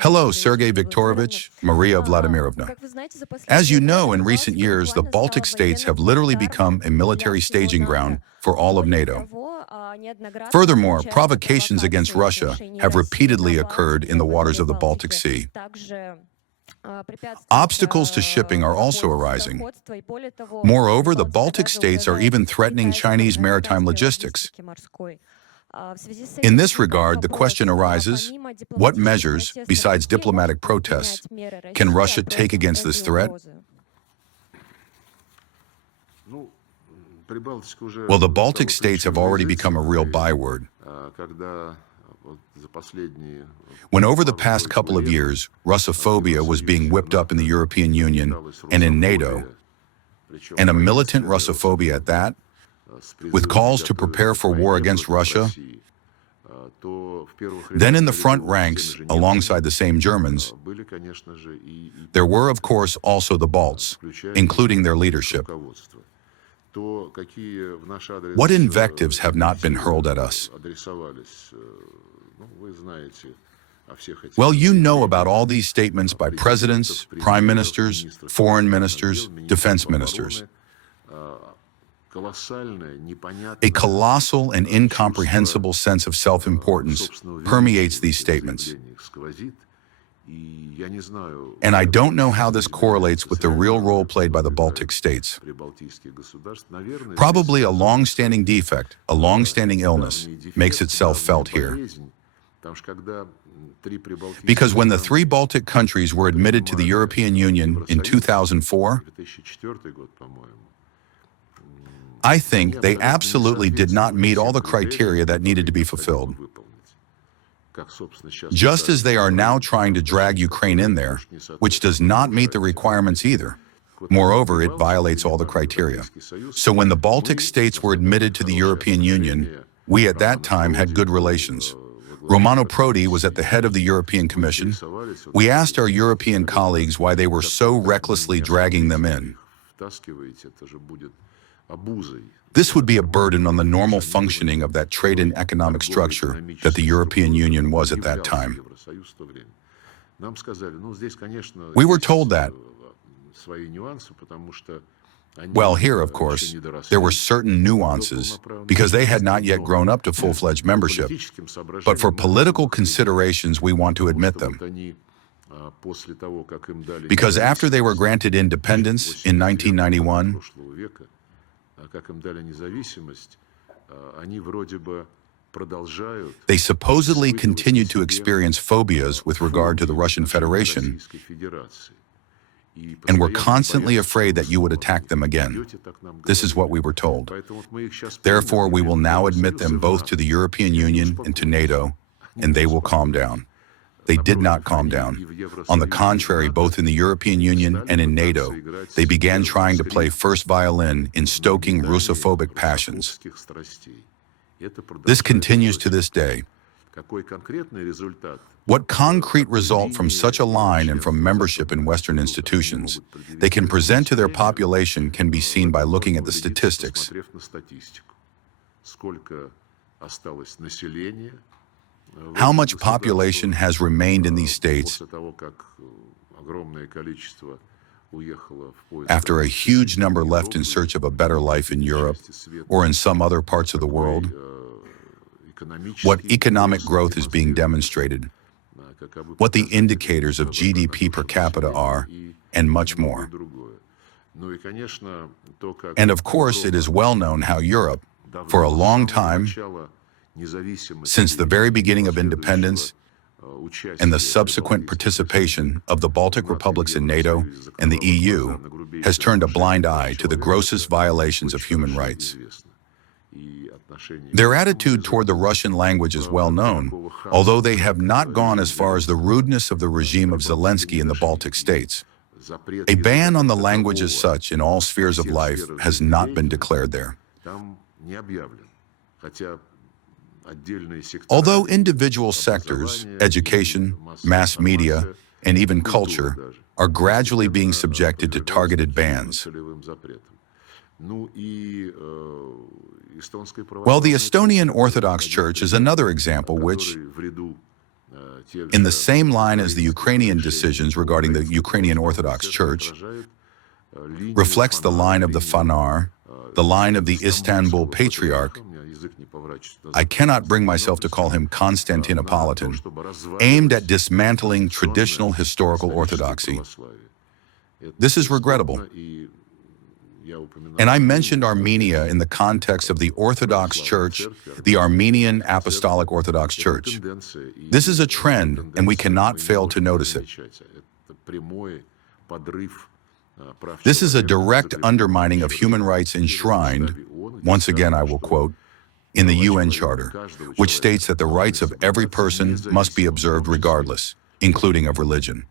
Hello, Sergey Viktorovich, Maria Vladimirovna. As you know, in recent years, the Baltic states have literally become a military staging ground for all of NATO. Furthermore, provocations against Russia have repeatedly occurred in the waters of the Baltic Sea. Obstacles to shipping are also arising. Moreover, the Baltic states are even threatening Chinese maritime logistics. In this regard, the question arises, what measures, besides diplomatic protests, can Russia take against this threat? Well, the Baltic states have already become a real byword. When over the past couple of years, Russophobia was being whipped up in the European Union and in NATO, and a militant Russophobia at that, with calls to prepare for war against Russia, then in the front ranks, alongside the same Germans, there were, of course, also the Balts, including their leadership. What invectives have not been hurled at us? Well, you know about all these statements by presidents, prime ministers, foreign ministers, defense ministers. A colossal and incomprehensible sense of self-importance permeates these statements. And I don't know how this correlates with the real role played by the Baltic states. Probably a long-standing defect, a long-standing illness, makes itself felt here. Because when the three Baltic countries were admitted to the European Union in 2004, I think they absolutely did not meet all the criteria that needed to be fulfilled. Just as they are now trying to drag Ukraine in there, which does not meet the requirements either. Moreover, it violates all the criteria. So when the Baltic states were admitted to the European Union, we at that time had good relations. Romano Prodi was at the head of the European Commission. We asked our European colleagues why they were so recklessly dragging them in. This would be a burden on the normal functioning of that trade and economic structure that the European Union was at that time. We were told that. Well, here, of course, there were certain nuances because they had not yet grown up to full-fledged membership. But for political considerations, we want to admit them. Because after they were granted independence in 1991, they supposedly continued to experience phobias with regard to the Russian Federation and were constantly afraid that you would attack them again. This is what we were told. Therefore, we will now admit them both to the European Union and to NATO, and they will calm down. They did not calm down. On the contrary, both in the European Union and in NATO, they began trying to play first violin in stoking Russophobic passions. This continues to this day. What concrete result from such a line and from membership in Western institutions they can present to their population can be seen by looking at the statistics. How much population has remained in these states after a huge number left in search of a better life in Europe or in some other parts of the world? What economic growth is being demonstrated, what the indicators of GDP per capita are, and much more. And of course, it is well known how Europe, for a long time, since the very beginning of independence and the subsequent participation of the Baltic republics in NATO and the EU, has turned a blind eye to the grossest violations of human rights. Their attitude toward the Russian language is well known, although they have not gone as far as the rudeness of the regime of Zelensky in the Baltic states. A ban on the language as such in all spheres of life has not been declared there. Although individual sectors, education, mass media, and even culture are gradually being subjected to targeted bans. Well, the Estonian Orthodox Church is another example which, In the same line as the Ukrainian decisions regarding the Ukrainian Orthodox Church, reflects the line of the Fanar, the line of the Istanbul Patriarch. I cannot bring myself to call him Constantinopolitan, aimed at dismantling traditional historical orthodoxy. This is regrettable. And I mentioned Armenia in the context of the Orthodox Church, the Armenian Apostolic Orthodox Church. This is a trend, and we cannot fail to notice it. This is a direct undermining of human rights enshrined, once again I will quote, in the UN Charter, which states that the rights of every person must be observed regardless, including of religion.